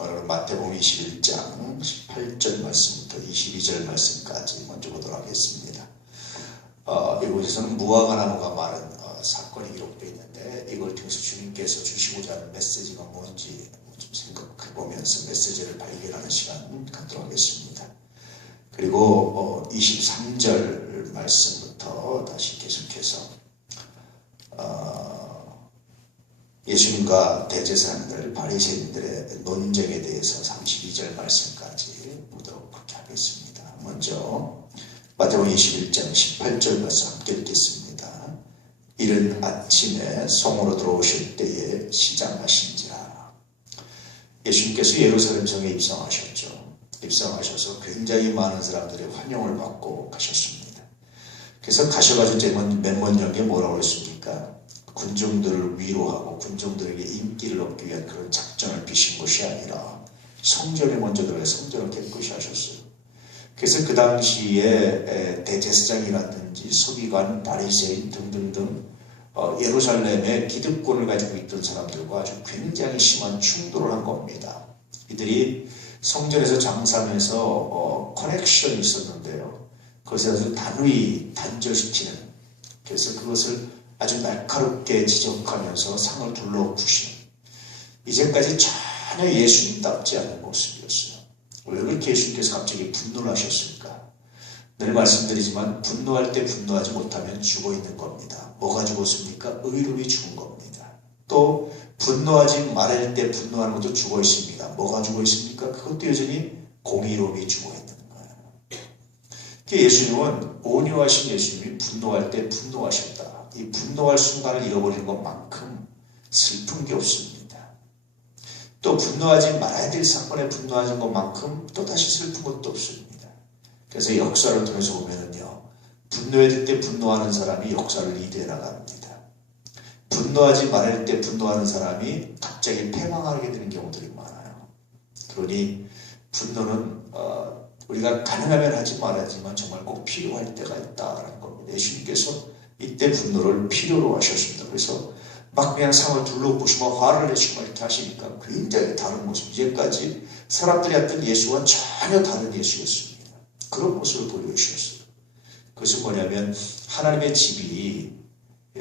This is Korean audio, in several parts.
오늘은 마태복음 21장 18절 말씀부터 22절 말씀까지 먼저 보도록 하겠습니다. 이곳에서는 무화과 나무가 마른 사건이 기록되어 있는데, 이걸 통해서 주님께서 주시고자 하는 메시지가 뭔지 좀 생각해보면서 메시지를 발견하는 시간 갖도록 하겠습니다. 그리고 23절 말씀부터 다시 계속해서 예수님과 대제사장들, 바리새인들의 논쟁에 대해서 32절 말씀까지 보도록 그렇게 하겠습니다. 먼저 마태복음 21장 18절 말씀 함께 읽겠습니다. 이른 아침에 성으로 들어오실 때에 시장하신지라. 예수님께서 예루살렘 성에 입성하셨죠. 입성하셔서 굉장히 많은 사람들의 환영을 받고 가셨습니다. 그래서 가셔가지고 맨 먼저 뭐라고 했습니까? 군중들을 위로하고 군중들에게 인기를 얻기 위한 그런 작전을 피신 것이 아니라 성전에 먼저 들어가서 성전을 깨끗이 하셨어요. 그래서 그 당시에 대제사장이라든지 서기관, 바리새인 등등등 예루살렘의 기득권을 가지고 있던 사람들과 아주 굉장히 심한 충돌을 한 겁니다. 이들이 성전에서 장사하면서 커넥션이 있었는데요. 그것을 아주 단호히 단절시키는, 그래서 그것을 아주 날카롭게 지적하면서 상을 둘러부시는, 이제까지 전혀 예수님답지 않은 모습이었어요. 왜 그렇게 예수님께서 갑자기 분노를 하셨을까? 늘 말씀드리지만 분노할 때 분노하지 못하면 죽어있는 겁니다. 뭐가 죽었습니까? 의로움이 죽은 겁니다. 또 분노하지 말할 때 분노하는 것도 죽어있습니다. 뭐가 죽어있습니까? 그것도 여전히 공의로움이 죽어있는 거예요. 예수님은, 온유하신 예수님이 분노할 때 분노하셨다. 이 분노할 순간을 잃어버리는 것만큼 슬픈 게 없습니다. 또 분노하지 말아야 될 사건에 분노하는 것만큼 또다시 슬픈 것도 없습니다. 그래서 역사를 통해서 보면은요, 분노해야 될 때 분노하는 사람이 역사를 리드해 나갑니다. 분노하지 말아야 될 때 분노하는 사람이 갑자기 패망하게 되는 경우들이 많아요. 그러니 분노는 우리가 가능하면 하지 말아야지만 정말 꼭 필요할 때가 있다라는 겁니다. 예수님께서 이때 분노를 필요로 하셨습니다. 그래서 막 그냥 상을 둘러보시고 화를 내시고 이렇게 하시니까 굉장히 다른 모습, 이제까지 사람들이 했던 예수와 전혀 다른 예수였습니다. 그런 모습을 보여주셨어요. 그것은 뭐냐면, 하나님의 집이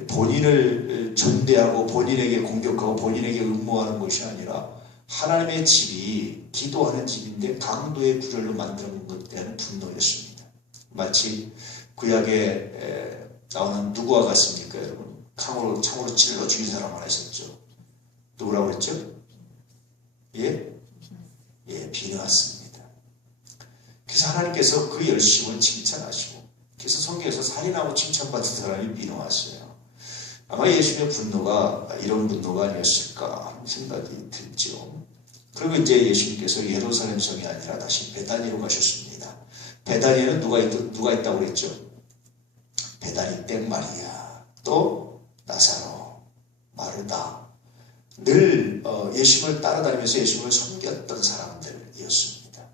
본인을 존대하고 본인에게 공격하고 본인에게 음모하는 것이 아니라 하나님의 집이 기도하는 집인데 강도의 구절로 만드는 것 대한 분노였습니다. 마치 구약에 나오는 누구와 같습니까, 여러분? 창으로 찔러 죽인 사람 하나 있었죠. 누구라고 그랬죠? 비누았습니다. 그래서 하나님께서 그 열심을 칭찬하시고, 그래서 성경에서 살인하고 칭찬받은 사람이 비누았어요. 아마 예수님의 분노가 이런 분노가 아니었을까 하는 생각이 들죠. 그리고 이제 예수님께서 예루살렘 성이 아니라 다시 베다니로 가셨습니다. 베다니에는 누가 있다고 그랬죠? 베다니 댁 마리아, 또 나사로, 마르다, 늘 예수님을 따라다니면서 예수님을 섬겼던 사람들이었습니다.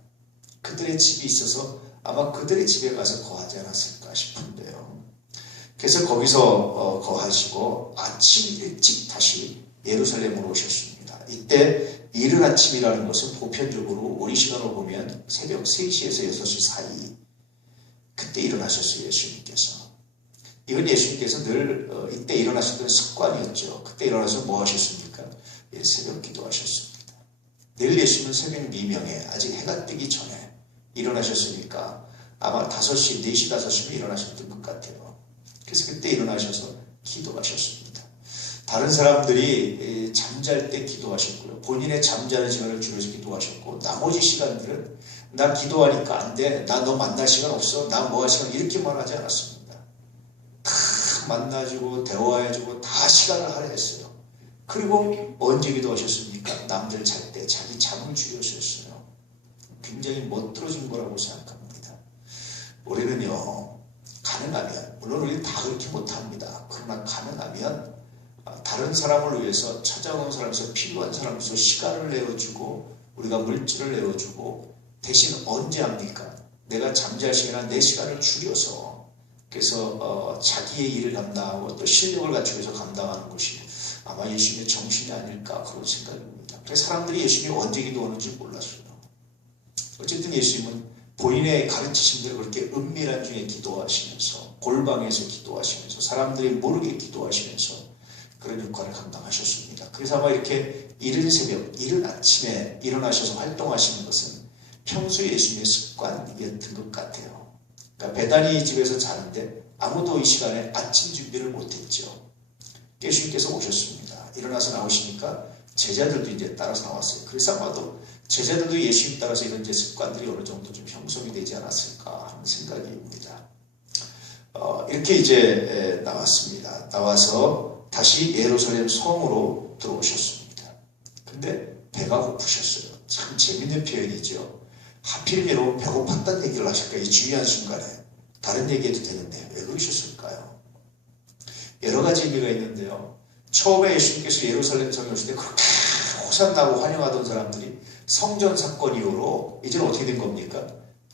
그들의 집이 있어서 아마 그들의 집에 가서 거하지 않았을까 싶은데요. 그래서 거기서 거하시고 아침 일찍 다시 예루살렘으로 오셨습니다. 이때 이른 아침이라는 것은 보편적으로 우리 시간으로 보면 새벽 3시에서 6시 사이, 그때 일어나셨어요, 예수님께서. 이건 예수님께서 늘 이때 일어나셨던 습관이었죠. 그때 일어나서 뭐 하셨습니까? 새벽 기도하셨습니다. 늘 예수님은 새벽 미명에 아직 해가 뜨기 전에 일어나셨으니까 아마 5시, 4시, 5시면 일어나셨던 것 같아요. 그래서 그때 일어나셔서 기도하셨습니다. 다른 사람들이 잠잘 때 기도하셨고요. 본인의 잠자는 시간을 줄여서 기도하셨고, 나머지 시간들은 나 기도하니까 안 돼, 나 너 만날 시간 없어, 나 뭐 할 시간, 이렇게 말하지 않았습니다. 다 만나주고 대화해주고 다 시간을 할애했어요. 그리고 언제 기도하셨습니까? 남들 잘 때 자기 잠을 줄여주셨어요. 굉장히 멋들어진 거라고 생각합니다. 우리는요, 가능하면, 물론 우리 다 그렇게 못합니다. 그러나 가능하면 다른 사람을 위해서, 찾아오는 사람에서 필요한 사람에서 시간을 내어주고, 우리가 물질을 내어주고, 대신 언제 합니까? 내가 잠잘 시간이나 내 시간을 줄여서, 그래서 자기의 일을 감당하고 또 실력을 갖추기 위해서 감당하는 것이 아마 예수님의 정신이 아닐까 그런 생각입니다. 그래서 사람들이 예수님이 언제 기도하는지 몰랐어요. 어쨌든 예수님은 본인의 가르치심대로 그렇게 은밀한 중에 기도하시면서 골방에서 기도하시면서 사람들이 모르게 기도하시면서 그런 역할을 감당하셨습니다. 그래서 아마 이렇게 이른 새벽, 이른 아침에 일어나셔서 활동하시는 것은 평소 예수님의 습관이었던 것 같아요. 그러니까 베다니 집에서 자는데 아무도 이 시간에 아침 준비를 못했죠. 예수님께서 오셨습니다. 일어나서 나오시니까 제자들도 이제 따라서 나왔어요. 그래서 아마도 제자들도 예수님 따라서 이런 이제 습관들이 어느 정도 좀 형성이 되지 않았을까 하는 생각입니다. 이렇게 이제 나왔습니다. 나와서 다시 예루살렘 성으로 들어오셨습니다. 근데 배가 고프셨어요. 참 재밌는 표현이죠. 하필이면 배고팠다는 얘기를 하실까요? 이 중요한 순간에. 다른 얘기해도 되는데 왜 그러셨을까요? 여러 가지 의미가 있는데요. 처음에 예수님께서 예루살렘 성에 오실 때 그렇게 호산나고 환영하던 사람들이 성전 사건 이후로 이제는 어떻게 된 겁니까?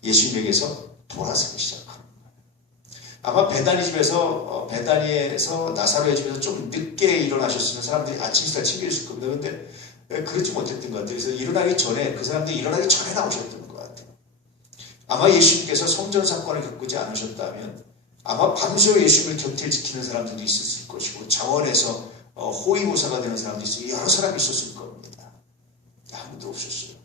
예수님에게서 돌아서기 시작합니다. 아마 베다니에서 나사로의 집에서 좀 늦게 일어나셨으면 사람들이 아침 식사 챙겨줬을 겁니다. 근데 그렇지 못했던 것 같아요. 그래서 일어나기 전에 그 사람들이 일어나기 전에 나오셨던 것 같아요. 아마 예수님께서 성전 사건을 겪지 않으셨다면 아마 밤새워 예수님을 곁을 지키는 사람들도 있었을 것이고 자원에서 호위무사가 되는 사람도 있었고 여러 사람이 있었을 겁니다. 아무도 없었어요.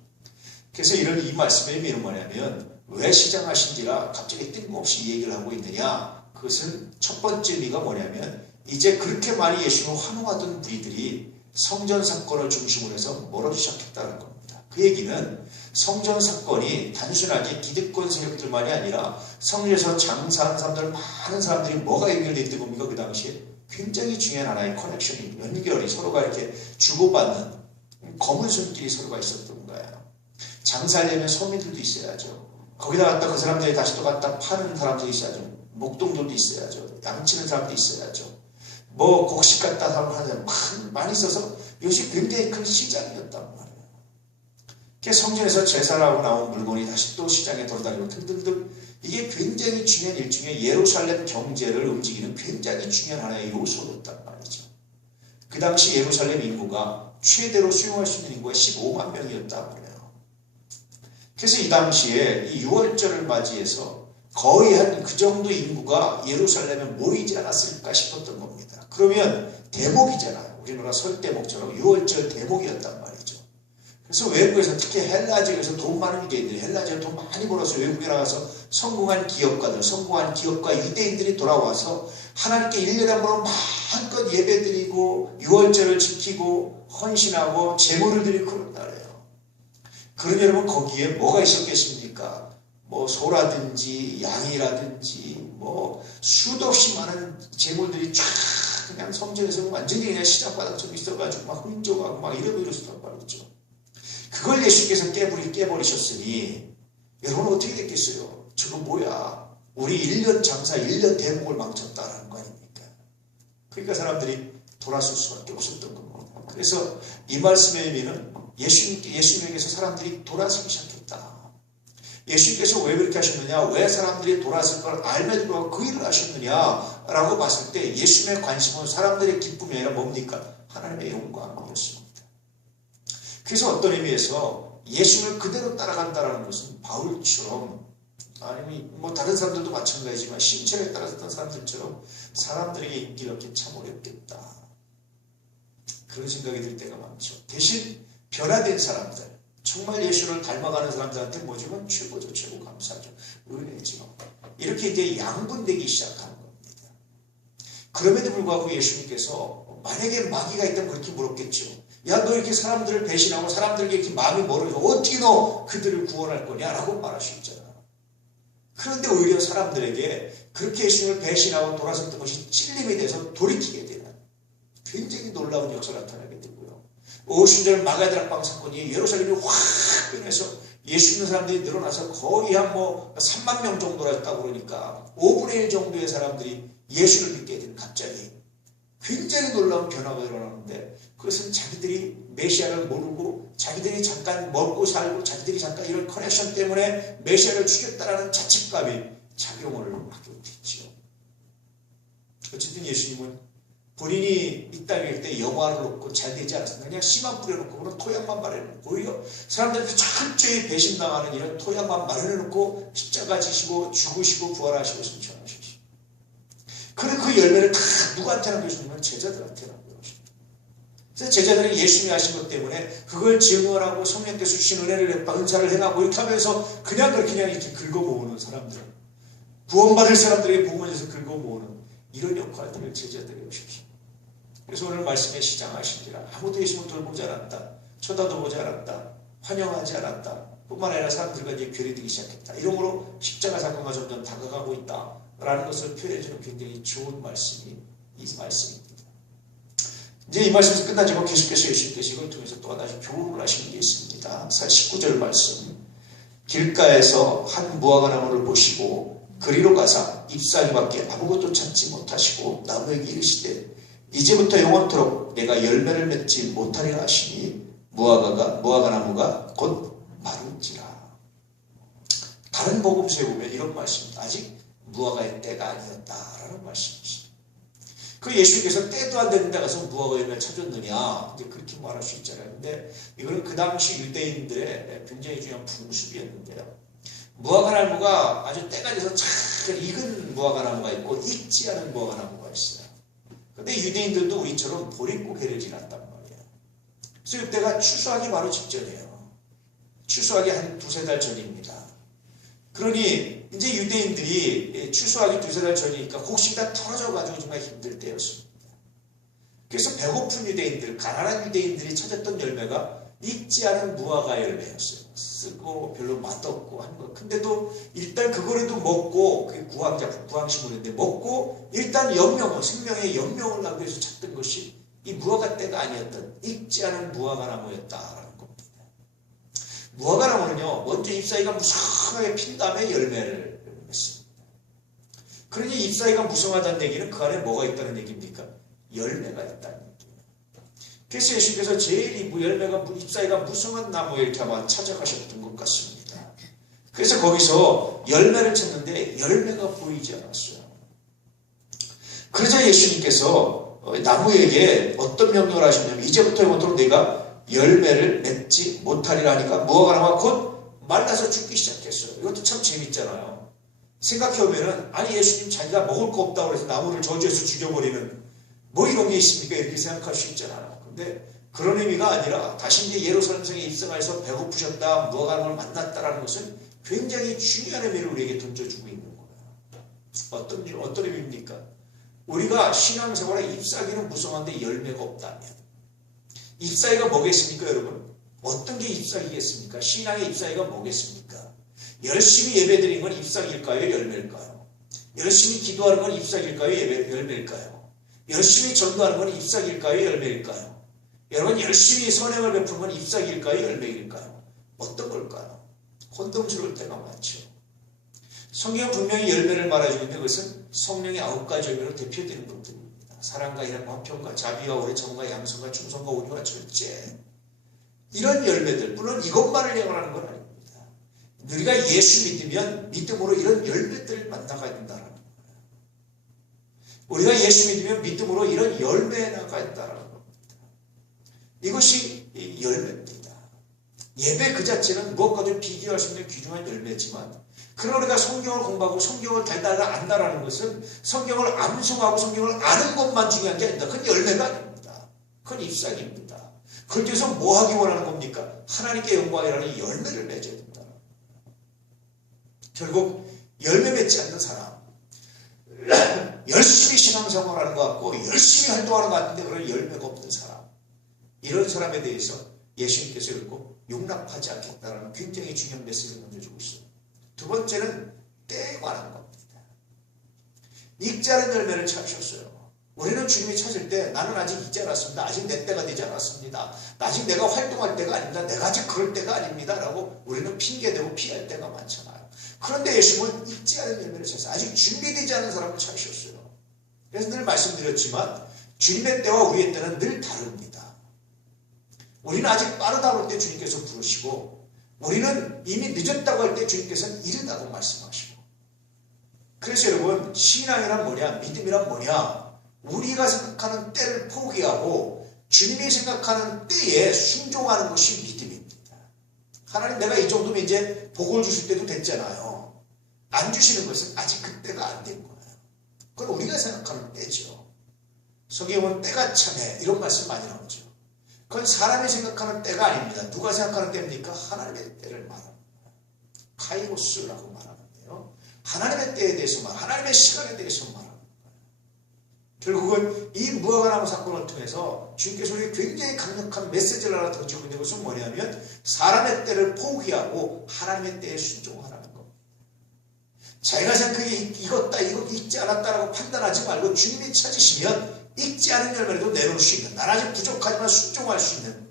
그래서 이 말씀의 의미는 뭐냐면 왜 시장하신지라 갑자기 뜬금없이 얘기를 하고 있느냐. 그것은 첫 번째 의미가 뭐냐면 이제 그렇게 많이 예수님을 환호하던 무리들이 성전 사건을 중심으로 해서 멀어지기 시작했다는 겁니다. 그 얘기는 성전 사건이 단순하게 기득권 세력들만이 아니라 성전에서 장사하는 사람들, 많은 사람들이 뭐가 연결되어 있던 겁니까? 그 당시에 굉장히 중요한 하나의 커넥션이, 연결이 서로가 이렇게 주고받는 검은 손길이 서로가 있었던 거예요. 장사하려면 서민들도 있어야죠. 거기다 갖다 그 사람들이 다시 또 갖다 파는 사람들이 있어야죠. 목동들도 있어야죠. 양치는 사람도 있어야죠. 뭐 곡식 갖다 하는 사람 많이 있어서 이것이 굉장히 큰 시장이었단 말이에요. 성전에서 제사라고 나온 물건이 다시 또 시장에 돌아다니고 등등등 이게 굉장히 중요한 일종의 예루살렘 경제를 움직이는 굉장히 중요한 하나의 요소였단 말이죠. 그 당시 예루살렘 인구가 최대로 수용할 수 있는 인구가 15만 명이었단 말이에요. 그래서 이 당시에 이 6월절을 맞이해서 거의 한 그 정도 인구가 예루살렘에 모이지 않았을까 싶었던 겁니다. 그러면 대목이잖아요. 우리나라 설 대목처럼 6월절 대목이었단 말이죠. 그래서 외국에서 특히 헬라 지역에서 돈 많은 유대인들이 헬라 지역에 돈 많이 벌어서 외국에 나가서 성공한 기업가들, 성공한 기업가 유대인들이 돌아와서 하나님께 1년에 한 번 마음껏 예배드리고 6월절을 지키고 헌신하고 제물을 드리고 그런 날이에요. 그러면 여러분 거기에 뭐가 있었겠습니까? 뭐 소라든지 양이라든지 뭐 수도 없이 많은 제물들이 쫙 그냥 성전에서 완전히 그냥 시장바닥처럼 있어가지고 막 흠져가고 막 이러고 이랬었단 말이죠. 그걸 예수께서 깨버리셨으니 여러분 어떻게 됐겠어요? 저거 뭐야? 우리 1년 장사 1년 대목을 망쳤다라는 거 아닙니까? 그러니까 사람들이 돌아설 수밖에 없었던 겁니다. 그래서 이 말씀의 의미는 예수님에게서 사람들이 돌아서기 시작했다. 예수님께서 왜 그렇게 하셨느냐? 왜 사람들이 돌아설 걸 알면서 불구하고 그 일을 하셨느냐라고 봤을 때 예수님의 관심은 사람들의 기쁨이 아니라 뭡니까? 하나님의 영광이었습니다. 그래서 어떤 의미에서 예수님을 그대로 따라간다는 것은 바울처럼 아니면 뭐 다른 사람들도 마찬가지지만 신체에 따랐던 사람들처럼 사람들에게 인기를 얻기 참 어렵겠다. 그런 생각이 들 때가 많죠. 대신 변화된 사람들, 정말 예수를 닮아가는 사람들한테 뭐 주면 최고죠. 최고 감사하죠. 은혜죠. 이렇게 이제 양분되기 시작하는 겁니다. 그럼에도 불구하고 예수님께서 만약에 마귀가 있다면 그렇게 물었겠죠. 야, 너 이렇게 사람들을 배신하고 사람들에게 이렇게 마음이 멀어져 어떻게 너 그들을 구원할 거냐라고 말하셨잖아. 그런데 오히려 사람들에게 그렇게 예수님을 배신하고 돌아섰던 것이 찔림이 돼서 돌이키게 되는 굉장히 놀라운 역사가 나타나게 되고요. 오순절 마가다락방 사건이 예루살렘이 확 변해서 예수 믿는 사람들이 늘어나서 거의 한 뭐 3만 명 정도였다고 그러니까 5분의 1 정도의 사람들이 예수를 믿게 된 갑자기 굉장히 놀라운 변화가 일어나는데 그것은 자기들이 메시아를 모르고 자기들이 잠깐 먹고 살고 자기들이 잠깐 이런 커넥션 때문에 메시아를 죽였다라는 자책감이 작용을 하게 됐죠. 어쨌든 예수님은 본인이 이 땅에 있을 때 영화를 놓고 잘 되지 않았습니다. 그냥 씨만 뿌려놓고 그런 토양만 마련해놓고 오히려 사람들한테 철저히 배신당하는 이런 토양만 마련해놓고 십자가 지시고 죽으시고 부활하시고 승천하셨어요. 그리고 그 열매를 다 누구한테 남겨주냐면 제자들한테 남겨주십니다. 그래서 제자들이 예수님이 하신 것 때문에 그걸 증언하고 성령께서 주신 은혜를 은사를 행하고 이렇게 하면서 그냥 그렇게 그냥 이렇게 긁어모으는 사람들, 구원받을 사람들에게 복음을 해서 긁어모으는 이런 역할들을 제자들이 하십시오. 그래서 오늘 말씀에 시장하시니라 아무도 예수님을 돌보지 않았다, 쳐다도 보지 않았다, 환영하지 않았다, 뿐만 아니라 사람들과 이제 괴리되기 시작했다. 이러므로 십자가 사건과 점점 다가가고 있다라는 것을 표현해주는 굉장히 좋은 말씀이 이 말씀입니다. 이제 이 말씀이 끝나지만 계속해서 예수님께서 이걸 통해서 또 하나씩 교훈을 하시는 게 있습니다. 19절 말씀. 길가에서 한 무화과나무를 보시고 그리로 가사 잎사귀밖에 아무것도 찾지 못하시고 나무에게 이르시되 이제부터 영원토록 내가 열매를 맺지 못하리라 하시니 무화과나무가 곧 마른지라. 다른 복음서에 보면 이런 말씀입니다. 아직 무화과의 때가 아니었다라는 말씀이시죠. 그 예수님께서 때도 안 되는 데 가서 무화과 열매를 찾았느냐 이제 그렇게 말할 수 있잖아요. 근데 이거는 그 당시 유대인들의 굉장히 중요한 풍습이었는데요. 무화과나무가 아주 때가 돼서 잘 익은 무화과나무가 있고 익지 않은 무화과나무가 있어요. 근데 유대인들도 우리처럼 보릿고 개를 지났단 말이에요. 그래서 이때가 추수하기 바로 직전이에요. 추수하기 한 두세 달 전입니다. 그러니 이제 유대인들이 추수하기 두세 달 전이니까 곡식이 다 털어져가지고 정말 힘들 때였습니다. 그래서 배고픈 유대인들, 가난한 유대인들이 찾았던 열매가 익지 않은 무화과 열매였어요. 쓰고 별로 맛없고 한 거. 근데도 일단 그거라도 먹고, 그게 구황식물인데 먹고 일단 생명의 연명을 하기 위해서 찾던 것이 이 무화과 때가 아니었던 익지 않은 무화과 나무였다라는 겁니다. 무화과 나무는요, 먼저 잎사귀가 무성하게 핀 다음에 열매를 맺습니다. 그러니 잎사귀가 무성하다는 얘기는 그 안에 뭐가 있다는 얘기입니까? 열매가 있다는 얘기예요. 그래서 예수님께서 제일 잎사귀가 무성한 나무에 이렇게 아마 찾아가셨던 것 같습니다. 그래서 거기서 열매를 찾는데 열매가 보이지 않았어요. 그러자 예수님께서 나무에게 어떤 명령을 하셨냐면 이제부터 영원토록 내가 열매를 맺지 못하리라 하니까 무화과나무가 곧 말라서 죽기 시작했어요. 이것도 참 재밌잖아요. 생각해보면은 아니 예수님 자기가 먹을 거 없다고 해서 나무를 저주해서 죽여버리는 뭐 이런 게 있습니까? 이렇게 생각할 수 있잖아요. 근데 그런 의미가 아니라 다시 이제 예루살렘 성에 입성해서 배고프셨다, 무화과나무를 만났다라는 것은 굉장히 중요한 의미를 우리에게 던져주고 있는 거예요. 어떤 의미입니까? 우리가 신앙생활에 잎사귀는 무성한데 열매가 없다면 잎사귀가 뭐겠습니까, 여러분? 어떤 게 잎사귀겠습니까? 신앙의 잎사귀가 뭐겠습니까? 열심히 예배드리는 건 잎사귀일까요, 열매일까요? 열심히 기도하는 건 잎사귀일까요, 열매일까요? 열심히 전도하는 건 잎사귀일까요, 열매일까요? 여러분 열심히 선행을 베푸는 건 잎사귀일까요, 열매일까요? 어떤 걸까요? 혼동스러울 때가 많죠. 성경은 분명히 열매를 말해주는데 그것은 성령의 9가지 열매로 대표되는 것들입니다. 사랑과 희락과 화평과 자비와 오래 참음과 양선과 충성과 온유와 절제. 이런 열매들, 물론 이것만을 영원하는 건 아닙니다. 우리가 예수 믿으면 믿음으로 이런 열매들을 만나가야 된다는 거예요. 우리가 예수 믿으면 믿음으로 이런 열매에 나가야 된다는 겁니다. 이것이 열매입니다. 예배 그 자체는 무엇과도 비교할 수 없는 귀중한 열매지만 그러나 우리가 성경을 공부하고 성경을 달달달 안다라는 것은 성경을 암송하고 성경을 아는 것만 중요한 게 아닙니다. 그건 열매가 아닙니다. 그건 잎사귀입니다. 그걸 위해서 뭐 하기 원하는 겁니까? 하나님께 영광이라는 열매를 맺어야 된다. 결국 열매 맺지 않는 사람, 열심히 신앙생활하는 것 같고 열심히 활동하는 것 같은데 그런 열매가 없는 사람, 이런 사람에 대해서 예수님께서 읽고 용납하지 않겠다라는 굉장히 중요한 메시지를 던져주고 있어요. 두 번째는 때에 관한 겁니다. 익지 않은 열매를 찾으셨어요. 우리는 주님이 찾을 때 나는 아직 익지 않았습니다. 아직 내 때가 되지 않았습니다. 아직 내가 활동할 때가 아닙니다. 내가 아직 그럴 때가 아닙니다. 라고 우리는 핑계대고 피할 때가 많잖아요. 그런데 예수님은 익지 않은 열매를 찾아서 아직 준비되지 않은 사람을 찾으셨어요. 그래서 늘 말씀드렸지만 주님의 때와 우리의 때는 늘 다릅니다. 우리는 아직 빠르다고 할 때 주님께서 부르시고 우리는 이미 늦었다고 할 때 주님께서는 이르다고 말씀하시고. 그래서 여러분 신앙이란 뭐냐, 믿음이란 뭐냐, 우리가 생각하는 때를 포기하고 주님이 생각하는 때에 순종하는 것이 믿음입니다. 하나님 내가 이 정도면 이제 복을 주실 때도 됐잖아요. 안 주시는 것은 아직 그때가 안 된 거예요. 그건 우리가 생각하는 때죠. 성경에 보면 때가 참해 이런 말씀 많이 나오죠. 그건 사람이 생각하는 때가 아닙니다. 누가 생각하는 때입니까? 하나님의 때를 말합니다. 카이로스라고 말하는데요. 하나님의 때에 대해서 하나님의 시간에 대해서 말합니다. 결국은 이 무화과나무 사건을 통해서 주님께서 우리에게 굉장히 강력한 메시지를 하나 던지고 있는 것은 뭐냐면 사람의 때를 포기하고 하나님의 때에 순종하라는 겁니다. 자기가 생각하기에 익었다 이거 익지 않았다라고 판단하지 말고 주님이 찾으시면 익지 않은 열매라도 내놓을 수 있는 난 아직 부족하지만 순종할 수 있는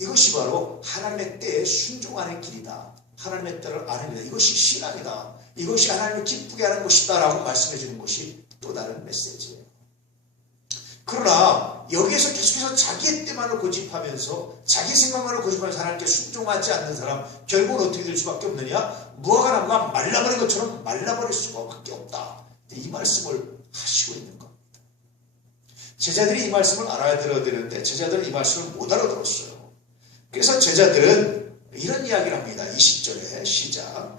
이것이 바로 하나님의 때에 순종하는 길이다. 하나님의 때를 아는 길이다. 이것이 신앙이다. 이것이 하나님을 기쁘게 하는 것이다 라고 말씀해 주는 것이 또 다른 메시지예요. 그러나 여기에서 계속해서 자기의 때만을 고집하면서 자기 생각만을 고집하면서 하나님께 순종하지 않는 사람 결국은 어떻게 될 수밖에 없느냐? 무화과나무가 말라버린 것처럼 말라버릴 수밖에 없다. 이 말씀을 하시고 있는 겁니다. 제자들이 이 말씀을 알아들어야 되는데 제자들은 이 말씀을 못 알아들었어요. 그래서 제자들은 이런 이야기를 합니다. 20절에 시작.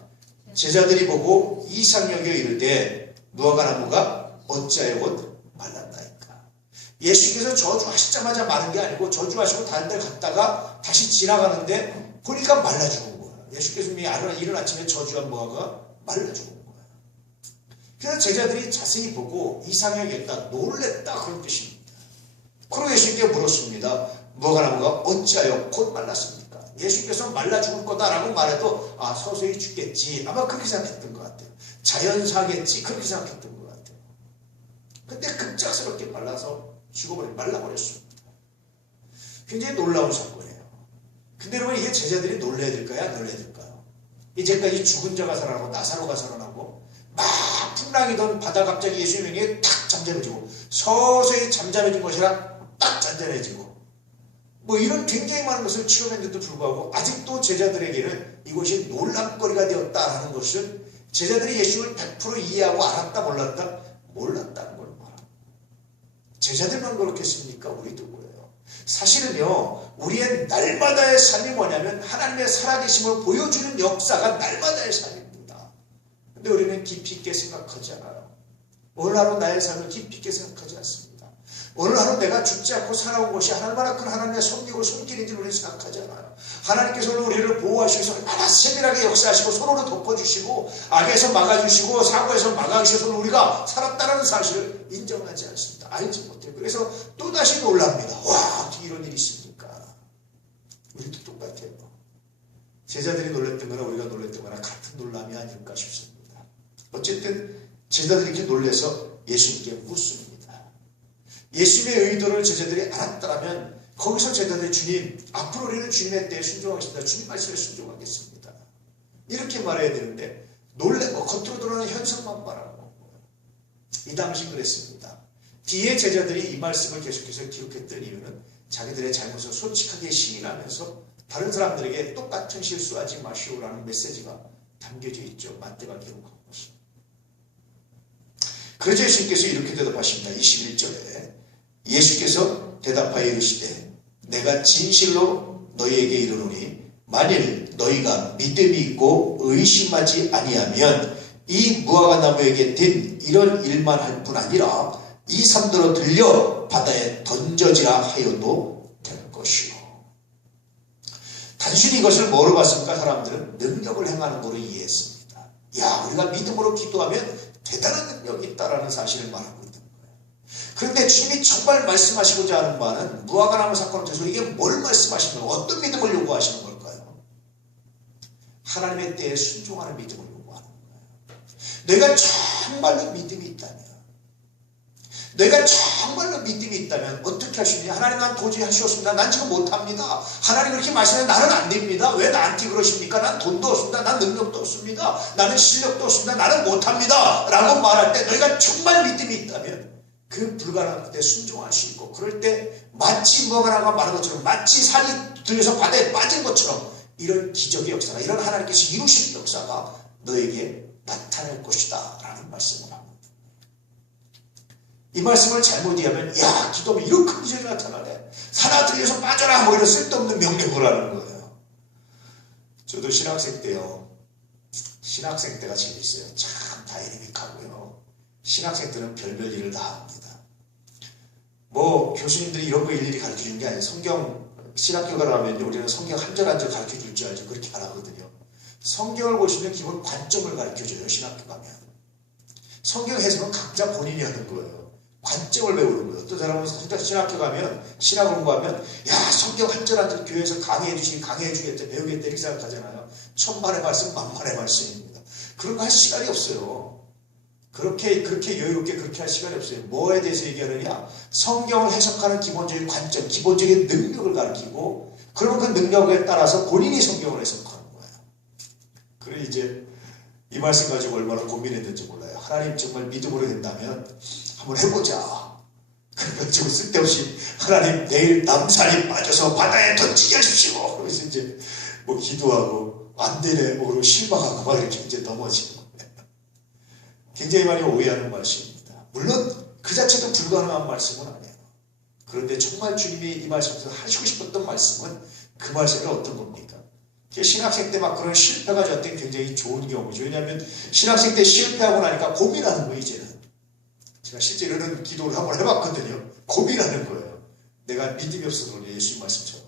제자들이 보고 이상 여겨 이르되 무화과나무가 어찌하여 곧 말랐나이까. 예수께서 저주하시자마자 마른 게 아니고 저주하시고 다른 데 갔다가 다시 지나가는데 보니까 말라 죽은 거예요. 예수께서 이른 아침에 저주한 무화과가 말라 죽은 거예요. 그래서 제자들이 자세히 보고 이상하게 여겼다, 놀랬다 그런 뜻입니다. 그리고 예수님께 물었습니다. 무화과나무가 어찌하여 곧 말랐습니까? 예수께서 말라 죽을 거다라고 말해도 서서히 죽겠지 아마 그렇게 생각했던 것 같아요. 자연사겠지 그렇게 생각했던 것 같아요. 근데 급작스럽게 말라버렸습니다. 굉장히 놀라운 사건이에요. 근데 여러분 이게 제자들이 놀라야 될까요? 안 놀라야 될까요? 이제까지 죽은 자가 살아나고 나사로가 살아나고 막 풍랑이던 바다 갑자기 예수님에게 탁 잠잠해지고 서서히 잠잠해진 것이랑 딱 잔잔해지고 뭐 이런 굉장히 많은 것을 체험했는데도 불구하고 아직도 제자들에게는 이것이 놀랍거리가 되었다라는 것은 제자들이 예수를 100% 이해하고 알았다 몰랐다? 몰랐다는 걸 말합니다. 제자들만 그렇겠습니까? 우리도 그래요. 사실은요 우리의 날마다의 삶이 뭐냐면 하나님의 살아계심을 보여주는 역사가 날마다의 삶입니다. 근데 우리는 깊이 있게 생각하지 않아요. 오늘 하루 나의 삶을 깊이 있게 생각하지 않습니다. 오늘 하루 내가 죽지 않고 살아온 것이 얼마나 큰 하나님의 섭리고 손길인지를 우리는 생각하지 않아요. 하나님께서 오늘 우리를 보호하시고 얼마나 세밀하게 역사하시고 손으로 덮어주시고 악에서 막아주시고 사고에서 막아주셔서 우리가 살았다는 사실을 인정하지 않습니다. 알지 못해요. 그래서 또다시 놀랍니다. 와 어떻게 이런 일이 있습니까? 우리도 똑같아요. 제자들이 놀랬던 거나 우리가 놀랬던 거나 같은 놀람이 아닐까 싶습니다. 어쨌든 제자들이 이렇게 놀래서 예수님께 묻습니다. 예수님의 의도를 제자들이 알았다면 거기서 제자들이 주님 앞으로 우리는 주님의 때에 순종하겠습니다. 주님 말씀에 순종하겠습니다. 이렇게 말해야 되는데 놀래고 겉으로 드러나는 현상만 말하는 거예요. 이 당시 그랬습니다. 뒤에 제자들이 이 말씀을 계속해서 기록했던 이유는 자기들의 잘못을 솔직하게 시인하면서 다른 사람들에게 똑같은 실수하지 마시오라는 메시지가 담겨져 있죠. 마태가 기록한 것입니다. 그래서 예수님께서 이렇게 대답하십니다. 21절에 예수께서 대답하여 이르시되 내가 진실로 너희에게 이르노니 만일 너희가 믿음이 있고 의심하지 아니하면 이 무화과나무에게 된 이런 일만 할 뿐 아니라 이 산더러 들려 바다에 던져지라 하여도 될 것이요. 단순히 이것을 뭐로 봤습니까? 사람들은 능력을 행하는 거로 이해했습니다. 야 우리가 믿음으로 기도하면 대단한 능력이 있다라는 사실을 말하고 있는 거예요. 그런데 주님이 정말 말씀하시고자 하는 바는 무화과나무 사건을 통해서 이게 뭘 말씀하시는 거예요? 어떤 믿음을 요구하시는 걸까요? 하나님의 때에 순종하는 믿음을 요구하는 거예요. 내가 정말로 믿음이 있다면 내가 정말로 믿음이 있다면 어떻게 하시느냐? 하나님 난 도저히 할 수 없습니다. 난 지금 못합니다. 하나님 그렇게 말씀하면 나는 안 됩니다. 왜 나한테 그러십니까? 난 돈도 없습니다. 난 능력도 없습니다. 나는 실력도 없습니다. 나는 못합니다. 라고 말할 때 너희가 정말 믿음이 있다면 그 불가능한 때 순종할 수 있고 그럴 때 마치 무화과나무가 마른 것처럼 마치 산이 들려서 바다에 빠진 것처럼 이런 기적의 역사가 이런 하나님께서 이루실 역사가 너에게 나타날 것이다 라는 말씀을 합니다. 이 말씀을 잘못 이해하면 야 기도하면 이런 큰 기적이 나타나네. 산하 들려서 빠져라 뭐 이런 쓸데없는 명령을 하는 거예요. 저도 신학생 때요. 신학생 때가 재밌어요. 참 다이내믹하고요. 신학생 때는 별별 일을 다 합니다. 뭐 교수님들이 이런 거 일일이 가르쳐주는 게 아니에요. 성경 신학교가 하면 우리는 성경 한 절 한 절 가르쳐줄 줄 알죠. 그렇게 안 하거든요. 성경을 보시면 기본 관점을 가르쳐줘요. 신학교 가면. 성경 해석은 각자 본인이 하는 거예요. 관점을 배우는 거예요. 어떤 사람은 신학교 가면 신학 공부하면 야 성경 한 절 한 절 교회에서 강의해 주겠다 배우겠다 이렇게 생각하잖아요. 천만의 말씀 만만의 말씀입니다. 그런 거 할 시간이 없어요. 그렇게 여유롭게 그렇게 할 시간이 없어요. 뭐에 대해서 얘기하느냐? 성경을 해석하는 기본적인 관점, 기본적인 능력을 가르치고 그러면 그 능력에 따라서 본인이 성경을 해석하는 거예요. 그래 이제 이 말씀 가지고 얼마나 고민했는지 몰라요. 하나님 정말 믿음으로 된다면 한번 해보자. 그래가지고 쓸데없이 하나님 내일 남산이 빠져서 바다에 던지게 하십시오. 그래서 이제 뭐 기도하고 안 되네 뭐 실망하고 막 이렇게 이제 넘어지는 거예요. 굉장히 많이 오해하는 말씀입니다. 물론 그 자체도 불가능한 말씀은 아니에요. 그런데 정말 주님이 이 말씀에서 하시고 싶었던 말씀은 그 말씀이 어떤 겁니까? 신학생 때 막 그런 실패가 저한테 굉장히 좋은 경우죠. 왜냐하면 신학생 때 실패하고 나니까 고민하는 거예요. 이제는 제가 실제로 이런 기도를 한번 해봤거든요. 고민하는 거예요. 내가 믿음이 없어서 그래 예수님 말씀처럼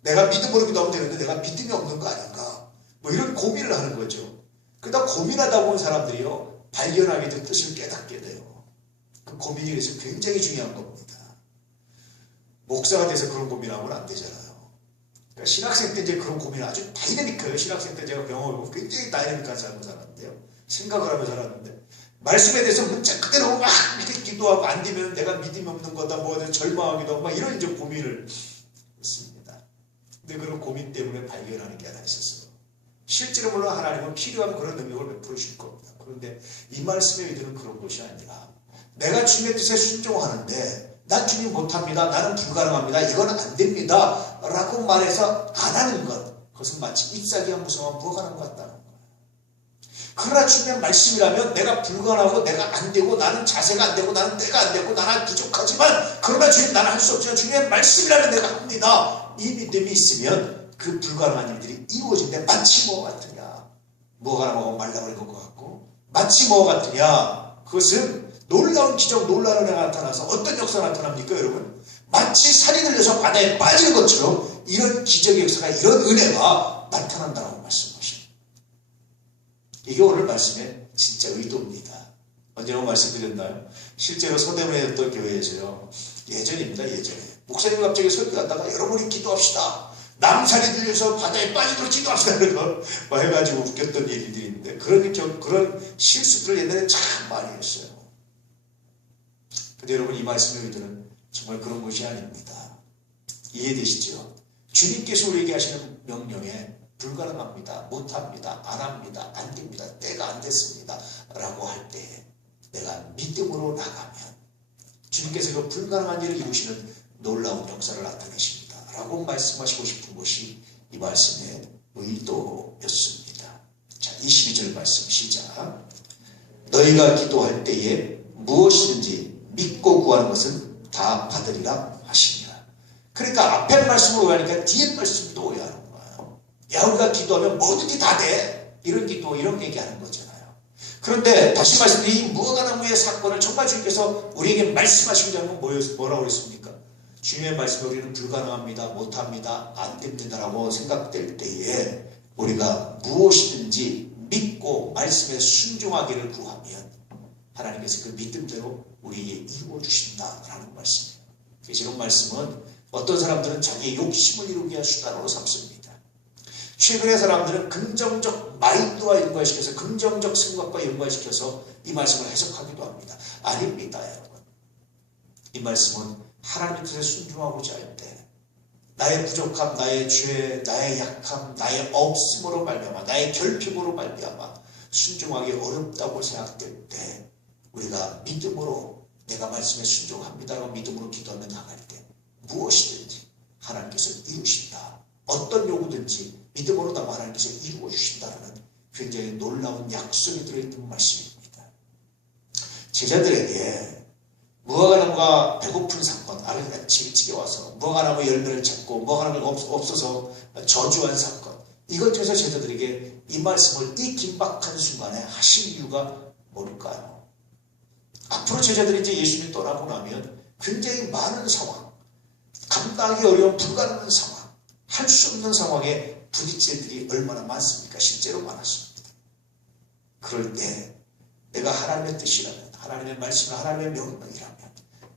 내가 믿음으로 기도하면 되는데 내가 믿음이 없는 거 아닌가 뭐 이런 고민을 하는 거죠. 그러다 고민하다 보면 사람들이요 발견하게 된 뜻을 깨닫게 돼요. 그 고민이 그래서 굉장히 중요한 겁니다. 목사가 돼서 그런 고민하면 안 되잖아요. 그러니까 신학생 때 이제 그런 고민을 아주 다이내믹해요. 신학생 때 제가 병원을 보고 굉장히 다이내믹한 삶을 살았는데요. 생각을 하며 살았는데 말씀에 대해서 문자 그대로 막 이렇게 기도하고 안 되면 내가 믿음이 없는 거다 뭐 절망하기도 하고 막 이런 이제 고민을 했습니다. 근데 그런 고민 때문에 발견하는 게 하나 있었어요. 실제로 물론 하나님은 필요한 그런 능력을 베풀어 줄 겁니다. 그런데 이 말씀의 의도는 그런 것이 아니라 내가 주님의 뜻에 순종하는데 난 주님 못합니다. 나는 불가능합니다. 이건 안 됩니다. 라고 말해서 안 하는 것 그것은 마치 잎사귀와 무성한 무화과나무 같다는 거예요. 그러나 주님의 말씀이라면 내가 불가능하고 내가 안 되고 나는 자세가 안 되고 나는 때가 안 되고 나는 부족하지만 그러나 주님 나는 할 수 없지만 주님의 말씀이라면 내가 합니다. 이 믿음이 있으면 그 불가능한 일들이 이루어진대. 마치 뭐가 같으냐 무화과나무가 말라버린 것 같고 마치 뭐가 같으냐 그것은 놀라운 기적 놀라운 은혜가 나타나서 어떤 역사가 나타납니까 여러분? 마치 살이 들려서 바다에 빠지는 것처럼 이런 기적의 역사가 이런 은혜가 나타난다고 말씀하십니다. 이게 오늘 말씀의 진짜 의도입니다. 언제나 말씀드렸나요? 실제로 서대문에 있던 교회에서요 예전입니다. 예전에 목사님이 갑자기 설교하다가 여러분이 기도합시다. 남산이 들려서 바다에 빠지도록 기도합시다. 그래서 해가지고 웃겼던 얘기들이 있는데 그런 실수들을 옛날에 참 많이 했어요. 근데 여러분 이 말씀의 의도는 정말 그런 것이 아닙니다. 이해되시죠? 주님께서 우리에게 하시는 명령에 불가능합니다. 못합니다. 안 합니다. 안 됩니다. 때가 안 됐습니다. 라고 할 때 내가 믿음으로 나가면 주님께서 그 불가능한 일을 이루시는 놀라운 역사를 나타내십니다. 라고 말씀하시고 싶은 것이 이 말씀의 의도였습니다. 자, 22절 말씀 시작. 너희가 기도할 때에 무엇이든지 믿고 구하는 것은 다 받으리라 하시니라. 그러니까 앞에 말씀으로 가니까 뒤에 말씀도 오해하는 거예요. 야 우리가 기도하면 뭐든지 다 돼. 이런 기도 이런 얘기하는 거잖아요. 그런데 다시 말씀드린 이 무화과나무의 사건을 정말 주님께서 우리에게 말씀하신 점은 뭐라고 했습니까? 주님의 말씀에 우리는 불가능합니다. 못합니다. 안 됩니다라고 생각될 때에 우리가 무엇이든지 믿고 말씀에 순종하기를 구하면 하나님께서 그 믿음대로 우리에게 이루어주신다라는 말씀이에요. 그래서 이런 말씀은 어떤 사람들은 자기의 욕심을 이루기 위한 수단으로 삼습니다. 최근의 사람들은 긍정적 마인드와 연관시켜서 긍정적 생각과 연관시켜서 이 말씀을 해석하기도 합니다. 아닙니다 여러분. 이 말씀은 하나님의 뜻에 순종하고자 할 때 나의 부족함, 나의 죄, 나의 약함, 나의 없음으로 말미암아 나의 결핍으로 말미암아 순종하기 어렵다고 생각될 때 우리가 믿음으로 내가 말씀에 순종합니다라고 믿음으로 기도하며 나갈 때 무엇이든지 하나님께서 이루신다. 어떤 요구든지 믿음으로 다 하나님께서 이루어 주신다는 굉장히 놀라운 약속이 들어있는 말씀입니다. 제자들에게 무화과나무가 배고픈 사건, 아름다치 집에 와서 무화과나무 열매를 찾고 무화과나무가 없어서 저주한 사건, 이것 중에서 제자들에게 이 말씀을 이 긴박한 순간에 하신 이유가 뭘까요? 앞으로 제자들이 이제 예수님이 떠나고 나면 굉장히 많은 상황, 감당하기 어려운 불가능한 상황, 할 수 없는 상황에 부딪힐 일이 얼마나 많습니까? 실제로 많았습니다. 그럴 때 내가 하나님의 뜻이라면, 하나님의 말씀이 하나님의 명령이라면,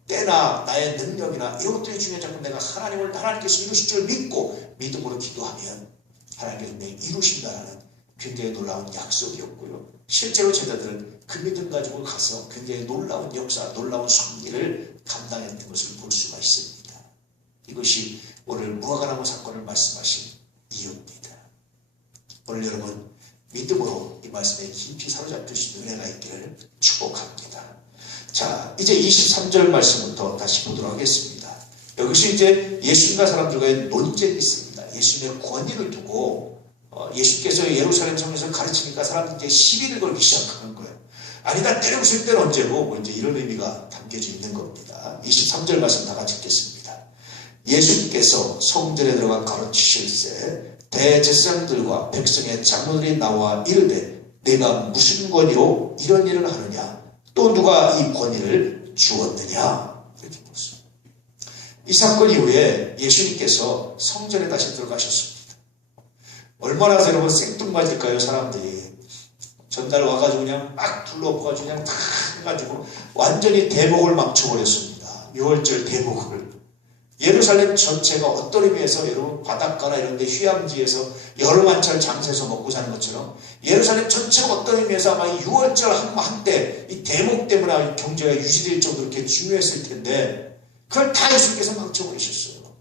때나 나의 능력이나 이런 것들이 중요하지 않고 내가 하나님께서 이루실 줄 믿고 믿음으로 기도하면 하나님께서 분명히 이루신다라는 굉장히 놀라운 약속이었고요. 실제로 제자들은 그 믿음 가지고 가서 굉장히 놀라운 역사, 놀라운 승리를 감당했던 것을 볼 수가 있습니다. 이것이 오늘 무화과나무 사건을 말씀하신 이유입니다. 오늘 여러분 믿음으로 이 말씀에 깊이 사로잡히신 은혜가 있기를 축복합니다. 자, 이제 23절 말씀부터 다시 보도록 하겠습니다. 여기서 이제 예수님과 사람들과의 논쟁이 있습니다. 예수님의 권위를 두고 예수께서 예루살렘 성에서 가르치니까 사람들이 이제 시비를 걸기 시작하는 거예요. 아니다, 때려부실 때는 언제고, 뭐 이제 이런 의미가 담겨져 있는 겁니다. 23절 말씀 다 같이 읽겠습니다. 예수께서 성전에 들어가 가르치실세 대제사장들과 백성의 장로들이 나와 이르되 내가 무슨 권위로 이런 일을 하느냐, 또 누가 이 권위를 주었느냐, 이렇게 묻습니다. 이 사건 이후에 예수님께서 성전에 다시 들어가셨습니다. 얼마나 여러분 생뚱맞을까요? 사람들이 전날 와가지고 그냥 막 둘러엎어가지고 그냥 다 해가지고 완전히 대목을 망쳐버렸습니다. 6월절 대목을. 예루살렘 전체가 어떤 의미에서 여러분 바닷가나 이런 데 휴양지에서 여름한철 장사해서 먹고 사는 것처럼 예루살렘 전체가 어떤 의미에서 아마 이 6월절 한때 이 대목 때문에 경제가 유지될 정도로 이렇게 중요했을 텐데 그걸 다 예수님께서 망쳐버리셨어요.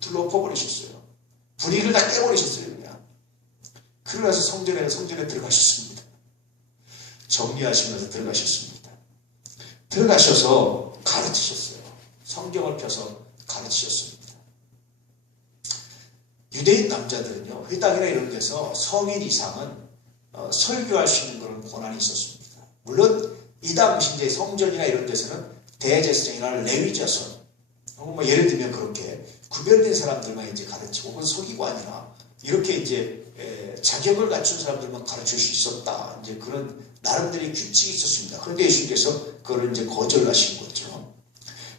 둘러엎어버리셨어요. 분위기를 다 깨버리셨어요. 그냥. 그러면서 성전에 들어가셨습니다. 정리하시면서 들어가셨습니다. 들어가셔서 가르치셨어요. 성경을 펴서 가르치셨습니다. 유대인 남자들은요, 회당이나 이런 데서 성인 이상은 설교할 수 있는 그런 권한이 있었습니다. 물론 이 당시 이제 성전이나 이런 데서는 대제사장이나 레위자손, 혹은 뭐 예를 들면 그렇게 구별된 사람들만 이제 가르치고, 혹은 서기관이나 이렇게 이제 자격을 갖춘 사람들만 가르칠 수 있었다. 이제 그런 나름대로의 규칙이 있었습니다. 그런데 예수님께서 그걸 이제 거절하신 거죠.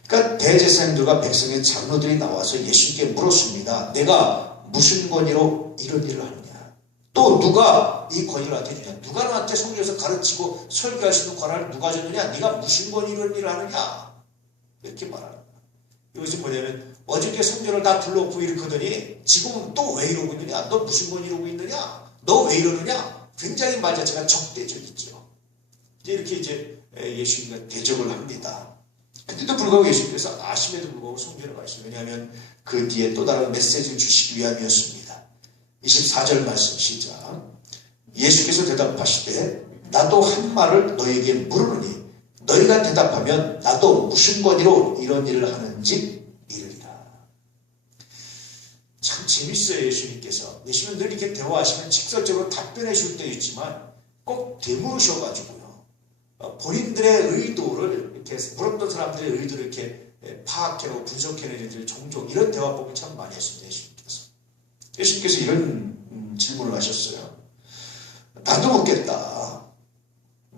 그러니까 대제사장들과 백성의 장로들이 나와서 예수님께 물었습니다. 내가 무슨 권위로 이런 일을 하느냐? 또 누가 이 권위를 나한테 주냐? 누가 나한테 성경에서 가르치고 설교할 수 있는 권한을 누가 줬느냐? 네가 무슨 권위로 이런 일을 하느냐? 이렇게 말합니다. 이것이 뭐냐면 어저께 성전을 다 둘러엎고 일으키더니 지금은 또 왜 이러고 있느냐? 너 무슨 권위로 있느냐? 너 왜 이러느냐? 굉장히 말 자체가 적대적이죠. 이렇게 이제 예수님과 대적을 합니다. 그때도 불구하고 예수님께서 아심에도 불구하고 성전에 가시죠. 왜냐하면 그 뒤에 또 다른 메시지를 주시기 위함이었습니다. 24절 말씀 시작. 예수께서 대답하시되 나도 한 말을 너에게 물으니 너희가 대답하면 나도 무슨 권위로 이런 일을 하는지 이르리라. 참 재밌어요. 예수님은 늘 이렇게 대화하시면 직설적으로 답변해 줄 때 있지만 꼭 되물으셔가지고요. 본인들의 의도를 이렇게 물었던 사람들의 의도를 이렇게 파악해내고 분석해내는 종종 이런 대화법을 참 많이 했습니다. 예수님께서 이런 질문을 하셨어요. 나도 묻겠다.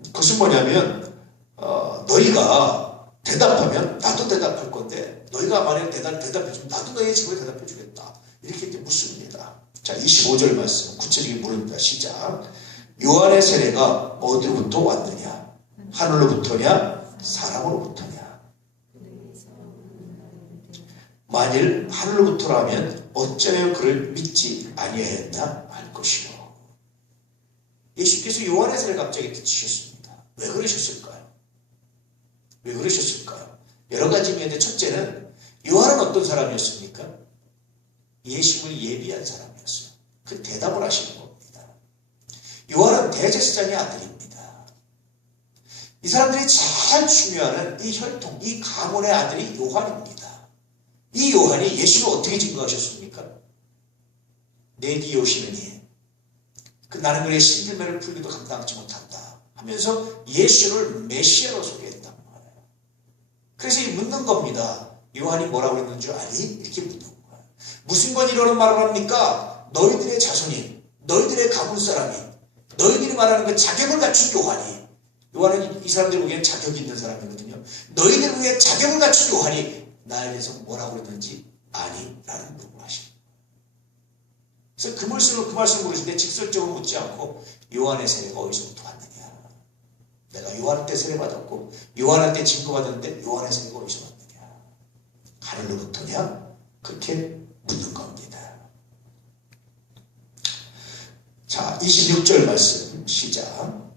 그것은 뭐냐면 너희가 대답하면 나도 대답할 건데 너희가 만약에 대답해주면 나도 너희의 질문에 대답해주겠다. 이렇게 이제 묻습니다. 자, 25절 말씀 구체적인 물음입니다. 시작. 요한의 세례가 어디로부터 왔느냐? 하늘로부터냐? 사람으로부터냐? 만일 하늘로부터라면 어쩌면 그를 믿지 아니하였나 할 것이요. 예수께서 요한의 세례를 갑자기 듣으셨습니다. 왜 그러셨을까요? 왜 그러셨을까요? 여러 가지 의미인데 첫째는 요한은 어떤 사람이었습니까? 예수님을 예비한 사람이었어요. 그 대답을 하시는 겁니다. 요한은 대제사장의 아들입니다. 이 사람들이 잘 중요하는 이 혈통, 이 가문의 아들이 요한입니다. 이 요한이 예수를 어떻게 증거하셨습니까? 내 뒤에 오시느니 나는 그의 신들매를 풀기도 감당하지 못한다 하면서 예수를 메시아로 소개했단 말이에요. 그래서 묻는 겁니다. 요한이 뭐라고 그랬는 줄 아니? 이렇게 묻는 거예요. 무슨 권위로는 말을 합니까? 너희들의 자손이, 너희들의 가문 사람이, 너희들이 말하는 그 자격을 갖춘 요한은 이 사람들 보기엔 자격이 있는 사람이거든요. 너희들 보기엔 자격을 갖춘 요한이 나에 대해서 뭐라고 그랬는지 아니? 라는 물음을 하십니다. 그래서 그 말씀을 물으시는데 직설적으로 묻지 않고 요한의 세례가 어디서부터 왔느냐? 내가 요한한테 세례받았고 요한한테 증거받았는데 요한의 세례가 어디서 왔느냐? 하늘로부터냐? 그렇게 묻는 겁니다. 자, 26절 말씀 시작.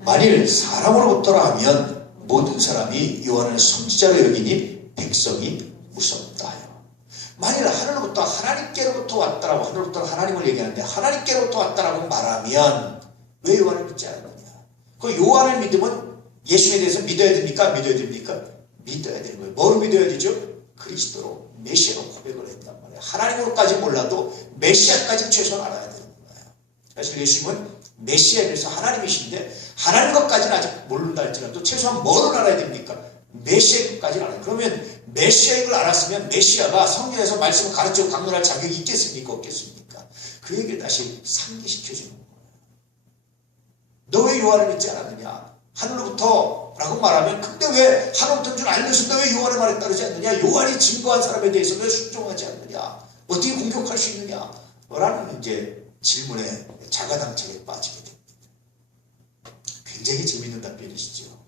만일 사람으로부터라 하면 모든 사람이 요한을 선지자로 여기니 백성이 무섭다 하여. 만일 하늘로부터 하나님께로부터 왔다라고 하늘로부터 하나님을 얘기하는데 하나님께로부터 왔다라고 말하면 왜 요한을 믿지 않느냐? 그 요한을 믿으면 예수에 대해서 믿어야 됩니까? 믿어야 됩니까? 믿어야 되는 거예요. 뭐로 믿어야 되죠? 그리스도로 메시아로 고백을 했단 말이에요. 하나님으로까지 몰라도 메시아까지 최소한 알아야 되는 거예요. 사실 예수님은 메시아에 대해서 하나님이신데 하나님 것까지는 아직 모른다 할지라도 최소한 뭐를 알아야 됩니까? 메시아 것까지는 알아요. 그러면 메시아의 걸 알았으면 메시아가 성경에서 말씀을 가르치고 강론할 자격이 있겠습니까? 없겠습니까? 그 얘기를 다시 상기시켜주는 거예요. 너 왜 요한을 믿지 않았느냐? 하늘로부터 라고 말하면 근데 왜 하늘로부터인 줄 알면서도 왜 요한의 말에 따르지 않느냐? 요한이 증거한 사람에 대해서 왜 순종하지 않느냐? 어떻게 공격할 수 있느냐? 라는 이제 질문에 자가당착에 빠지게 됩니다. 굉장히 재미있는 답변이시죠.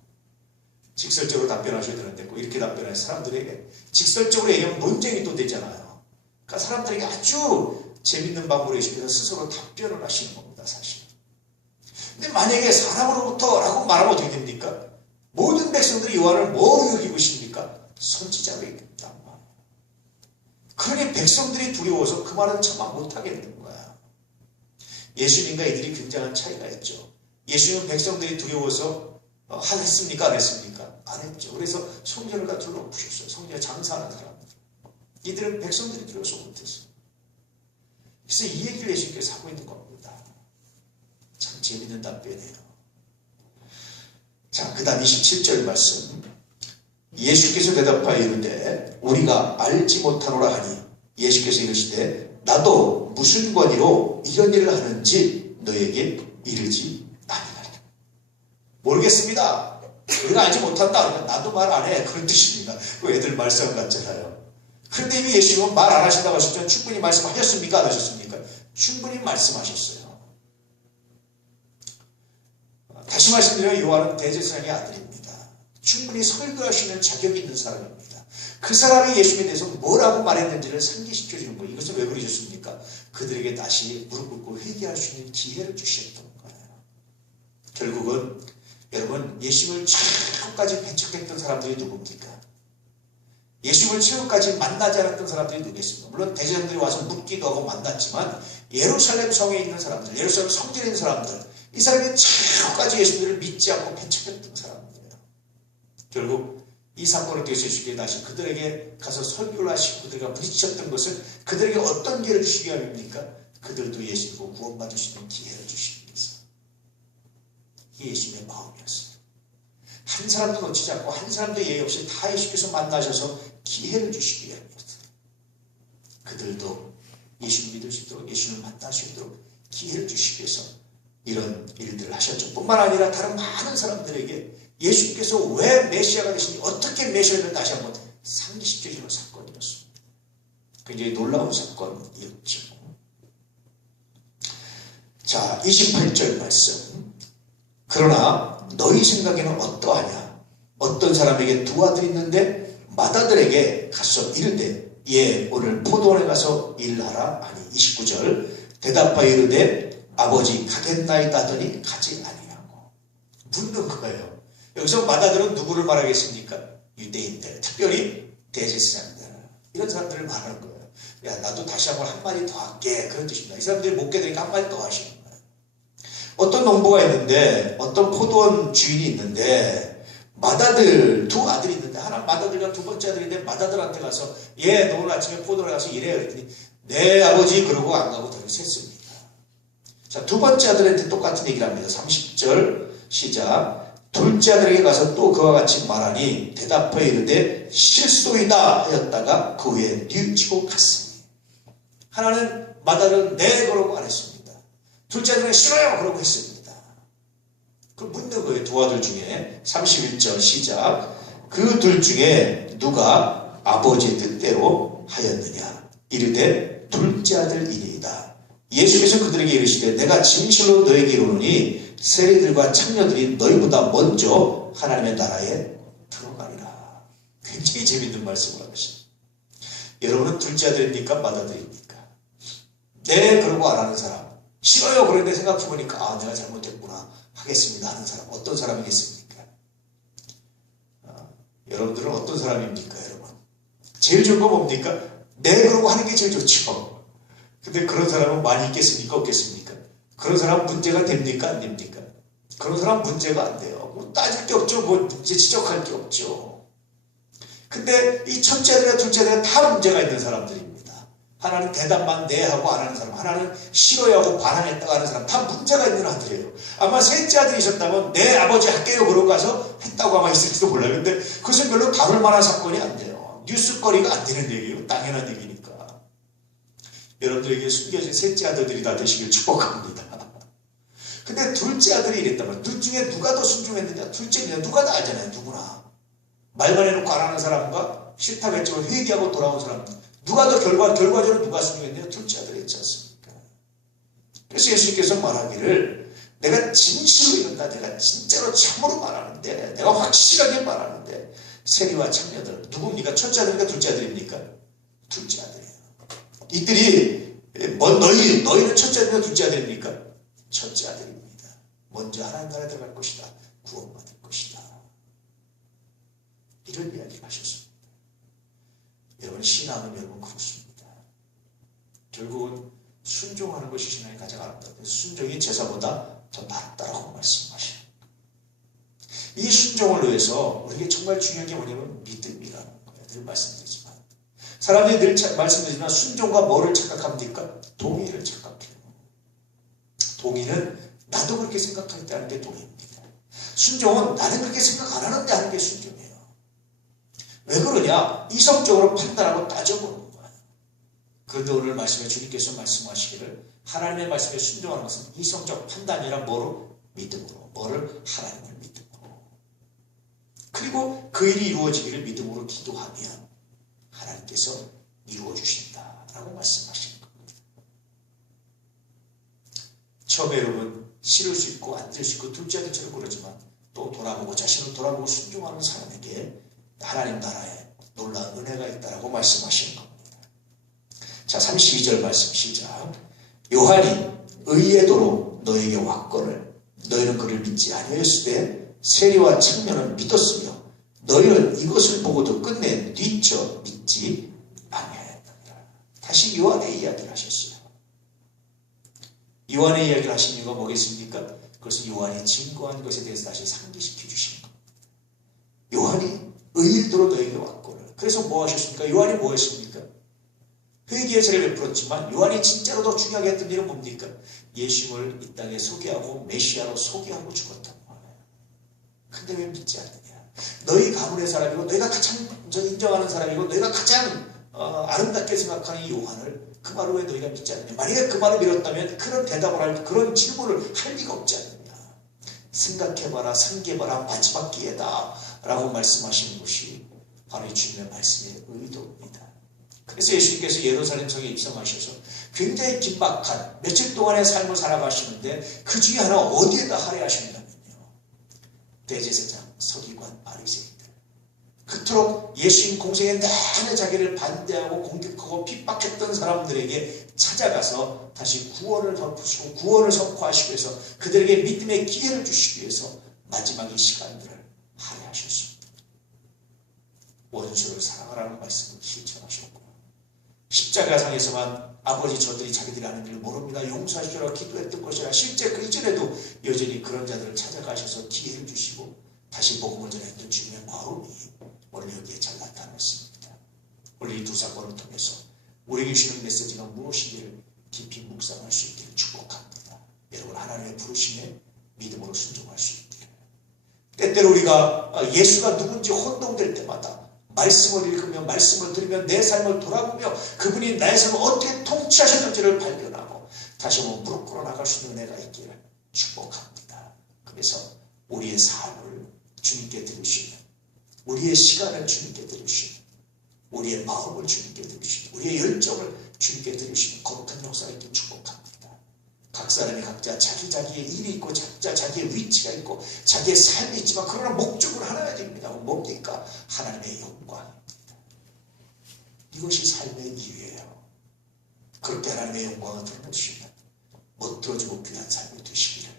직설적으로 답변하셔야 되는데 꼭 이렇게 답변하는 사람들에게 직설적으로 얘기하면 논쟁이 또 되잖아요. 그러니까 사람들에게 아주 재밌는 방법으로 예수께서 스스로 답변을 하시는 겁니다. 사실. 근데 만약에 사람으로부터 라고 말하면 어떻게 됩니까? 모든 백성들이 요한을 뭐로 여기고 있습니까? 선지자로 여긴단 말이에요. 그러니 백성들이 두려워서 그 말은 참아 못하겠는 거야. 예수님과 이들이 굉장한 차이가 있죠. 예수님은 백성들이 두려워서 했습니까? 안 했습니까? 안 했죠. 그래서 성전을 갖다 놓으셨어요. 성전에 장사하는 사람들. 이들은 백성들이 두려워서 못했어요. 그래서 이 얘기를 예수님께서 하고 있는 겁니다. 참 재밌는 답변이에요. 자, 그 다음 27절 말씀. 예수께서 대답하여 이르되 우리가 알지 못하노라 하니 예수께서 이르시되 나도 무슨 권위로 이런 일을 하는지 너에게 이르지 아니하리라. 모르겠습니다. 우리가 알지 못한다. 그러면 나도 말 안 해. 그런 뜻입니다. 그 애들 말씀 같잖아요. 그런데 이미 예수님은 말 안 하신다고 하셨죠. 충분히 말씀하셨습니까? 안 하셨습니까? 충분히 말씀하셨어요. 다시 말씀드리면 요한은 대제사장의 아들입니다. 충분히 설교할 수 있는 자격이 있는 사람입니다. 그 사람이 예수님에 대해서 뭐라고 말했는지를 상기시켜주는 거예요. 이것은 왜 그러셨습니까? 그들에게 다시 무릎 꿇고 회개할 수 있는 기회를 주셨던 거예요. 결국은 여러분 예수님을 최고까지 배척했던 사람들이 누굽니까? 예수님을 최고까지 만나지 않았던 사람들이 누구겠습니까? 물론 대제사장들이 와서 묻기도 하고 만났지만 예루살렘 성에 있는 사람들, 예루살렘 성전에 있는 사람들, 이 사람이 최고까지 예수님을 믿지 않고 배척했던 사람들이에요. 결국 이 사건을 통해서 예수님께서 다시 그들에게 가서 설교를 하시고 그들과 부딪혔던 것은 그들에게 어떤 기회를 주시기 위함입니까? 그들도 예수님으로 구원받을 수 있는 기회를 주시기 위해서. 이게 예수님의 마음이었어요. 한 사람도 놓치지 않고 한 사람도 예의 없이 다 예수께서 만나셔서 기회를 주시기 위함이었어요. 그들도 예수를 믿을 수 있도록 예수를 만날 수 있도록 기회를 주시기 위해서 이런 일들을 하셨죠. 뿐만 아니라 다른 많은 사람들에게 예수님께서 왜 메시아가 되시는지 어떻게 메시아를 다시 한번 상기시켜주는 사건이었습니다. 굉장히 놀라운 사건이었죠. 자, 28절 말씀. 그러나 너희 생각에는 어떠하냐? 어떤 사람에게 두 아들이 있는데 맏아들에게 가서 이르되 예 오늘 포도원에 가서 일하라 하니 29절 대답하여 이르되 아버지 가겠나이다 하더니 가지 아니하고 묻는 거예요. 여기서 맏아들은 누구를 말하겠습니까? 유대인들, 특별히 대제사장들 이런 사람들을 말하는 거예요. 야 나도 다시 한번 한마디 더 할게 그런 뜻입니다. 이 사람들이 못 깨달으니까 한마디 더 하시는 거예요. 어떤 농부가 있는데 어떤 포도원 주인이 있는데 맏아들 두 아들이 있는데 하나 맏아들과 두 번째 아들인데 맏아들한테 가서 예 너 오늘 아침에 포도원에 가서 일해 그랬더니 네 아버지 그러고 안 가고 다시 샜습니다. 자, 두 번째 아들한테 똑같은 얘기를 합니다. 30절 시작. 둘째 아들에게 가서 또 그와 같이 말하니 대답하여 이르되 실소이다 하였다가 그 후에 뉘우치고 갔으니. 하나는 마다는 네 그러고 안 했습니다. 둘째 아들은 싫어요 그러고 했습니다. 그 묻는 거예요. 두 아들 중에 31절 시작. 그 둘 중에 누가 아버지의 뜻대로 하였느냐 이르되 둘째 아들이니이다. 예수께서 그들에게 이르시되 내가 진실로 너에게 이르노니 세리들과 창녀들이 너희보다 먼저 하나님의 나라에 들어가리라. 굉장히 재밌는 말씀을 하십니다. 여러분은 둘째 아들입니까? 맏아들입니까? 네 그러고 안 하는 사람, 싫어요 그런데 생각해보니까 아 내가 잘못했구나 하겠습니다 하는 사람, 어떤 사람이겠습니까? 여러분들은 어떤 사람입니까? 여러분 제일 좋은 거 뭡니까? 네 그러고 하는 게 제일 좋죠. 근데 그런 사람은 많이 있겠습니까? 없겠습니까? 그런 사람은 문제가 됩니까? 안 됩니까? 그런 사람은 문제가 안 돼요. 뭐 따질 게 없죠. 뭐 문제 지적할 게 없죠. 근데 이 첫째 아들과 둘째 아들은 다 문제가 있는 사람들입니다. 하나는 대답만 네 하고 안 하는 사람, 하나는 싫어하고 반항했다고 하는 사람, 다 문제가 있는 아들이에요. 아마 셋째 아들이셨다면 네 아버지 할게요 그러고 가서 했다고 아마 했을지도 몰라요. 근데 그것은 별로 다룰 만한 사건이 안 돼요. 뉴스거리가 안 되는 얘기예요. 당연한 얘기니까. 여러분들에게 숨겨진 셋째 아들들이 다 되시길 축복합니다. 근데 둘째 아들이 이랬다면 둘 중에 누가 더 순종했느냐? 둘째냐? 누가 다 알잖아요. 누구나. 말만 해놓고 안 하는 사람과 싫다고 했지만 회개하고 돌아온 사람, 누가 더 결과적으로 누가 순종했느냐? 둘째 아들이 있지 않습니까? 그래서 예수님께서 말하기를 내가 진실로 이른다. 내가 진짜로 참으로 말하는데, 내가 확실하게 말하는데 세리와 창녀들 누굽니까? 첫째 아들입니까? 둘째 아들입니까? 둘째 아들이에요. 이들이 너희는 첫째 아들입니까? 둘째 아들입니까? 첫째 아들입니다. 먼저 하나님 나라에 들어갈 것이다. 구원받을 것이다. 이런 이야기를 하셨습니다. 여러분 신앙은 여러분 그렇습니다. 결국은 순종하는 것이 신앙의 가장 아름답다. 순종이 제사보다 더 낫다라고 말씀하셔요. 이 순종을 위해서 우리에게 정말 중요한 게 뭐냐면 믿음이라는 거예요. 늘 말씀드리지만 사람들이 늘 말씀드리지만 순종과 뭐를 착각합니까? 동의를 착각해요. 동의는 나도 그렇게 생각할 때 하는 게 동의입니다. 순종은 나는 그렇게 생각 안 하는데 하는 게 순종이에요. 왜 그러냐? 이성적으로 판단하고 따져보는 거예요. 그런데 오늘 말씀에 주님께서 말씀하시기를 하나님의 말씀에 순종하는 것은 이성적 판단이라 뭐로? 믿음으로. 뭐를? 하나님을 믿음으로. 그리고 그 일이 이루어지기를 믿음으로 기도하면 하나님께서 이루어주신다라고 말씀하시는 겁니다. 처음에 여러분 싫을 수 있고 안 될 수 있고 둘째 아들처럼 그러지만 또 돌아보고 자신을 돌아보고 순종하는 사람에게 하나님 나라에 놀라운 은혜가 있다라고 말씀하시는 겁니다. 자 32절 말씀 시작. 요한이 의의 도로 너에게 왔거늘 너희는 그를 믿지 아니하였으되 세리와 청년은 믿었으며 너희는 이것을 보고도 끝내 뒤쳐 믿지 아니하였느니라. 다시 요한의 이야기를 하셨어요. 요한의 이야기를 하신 이유가 뭐겠습니까? 그것은 요한이 증거한 것에 대해서 다시 상기시켜 주시는 겁니다. 요한이 의도로 너에게 왔거늘. 그래서 뭐 하셨습니까? 요한이 뭐 했습니까? 회개의 제를 베풀었지만 요한이 진짜로 더 중요하게 했던 일은 뭡니까? 예수님을 이 땅에 소개하고 메시아로 소개하고 죽었단 말이에요. 근데 왜 믿지 않느냐? 너희 가문의 사람이고 너희가 가장 인정하는 사람이고 너희가 가장 아름답게 생각하는 이 요한을 그 말을 왜 너희가 믿지 않느냐? 만약에 그 말을 믿었다면 그런 대답을 할 그런 질문을 할 리가 없지 않느냐? 생각해봐라, 상기해봐라, 마지막 기회다 라고 말씀하시는 것이 바로 이 주님의 말씀의 의도입니다. 그래서 예수님께서 예루살렘 성에 입성하셔서 굉장히 긴박한 며칠 동안의 삶을 살아가시는데 그 중에 하나 어디에다 할애하셨냐면요. 대제사장, 서기관, 바리새인들. 그토록 예수님 공생에 내내 자기를 반대하고 공격하고 핍박했던 사람들에게 찾아가서 다시 구원을 덮으시고 구원을 선포하시기 위해서 그들에게 믿음의 기회를 주시기 위해서 마지막 이 시간들을 할애하셨습니다. 원수를 사랑하라는 말씀을 실천하셨고 십자가상에서만 아버지 저들이 자기들이 하는 일을 모릅니다. 용서하시라고 기도했던 것이라 실제 그 이전에도 여전히 그런 자들을 찾아가셔서 기회를 주시고 다시 복음을 전했던 주님의 마음이 오늘 여기에 잘 나타났습니다. 오늘 이 두 사건을 통해서 우리에게 주시는 메시지가 무엇인지를 깊이 묵상할 수 있기를 축복합니다. 여러분 하나님의 부르심에 믿음으로 순종할 수 있기를 때때로 우리가 예수가 누군지 혼동될 때마다 말씀을 읽으며 말씀을 들으며 내 삶을 돌아보며 그분이 나의 삶을 어떻게 통치하셨는지를 발견하고 다시 한번 무릎 꿇어 나갈 수 있는 은혜가 있기를 축복합니다. 그래서 우리의 삶을 주님께 드리시는, 우리의 시간을 주님께 드리시는, 우리의 마음을 주님께 드리시는, 우리의 열정을 주님께 드리시는 거룩한 역사가 있길 축복합니다. 각 사람이 각자 자기의 일이 있고 각자 자기의 위치가 있고 자기의 삶이 있지만 그러나 목적은 하나가 됩니다. 뭡니까? 하나님의 영광입니다. 이것이 삶의 이유예요. 그렇게 하나님의 영광을 드러내시면 멋들어지고 귀한 삶이 되시기를.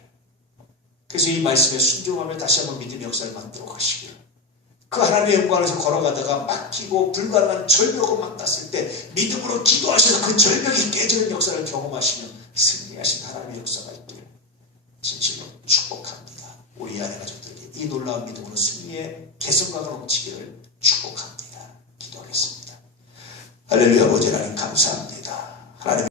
그래서 이 말씀에 순종하며 다시 한번 믿음의 역사를 만들어 가시기를. 그 하나님의 영광에서 걸어가다가 막히고 불가능한 절벽을 만났을 때 믿음으로 기도하셔서 그 절벽이 깨지는 역사를 경험하시면 승리하신 하나님의 역사가 있기를 진실로 축복합니다. 우리 아내 가족들에게 이 놀라운 믿음으로 승리의 개성과가 넘치기를 축복합니다. 기도하겠습니다. 할렐루야. 아버지 하나님 감사합니다. 하나님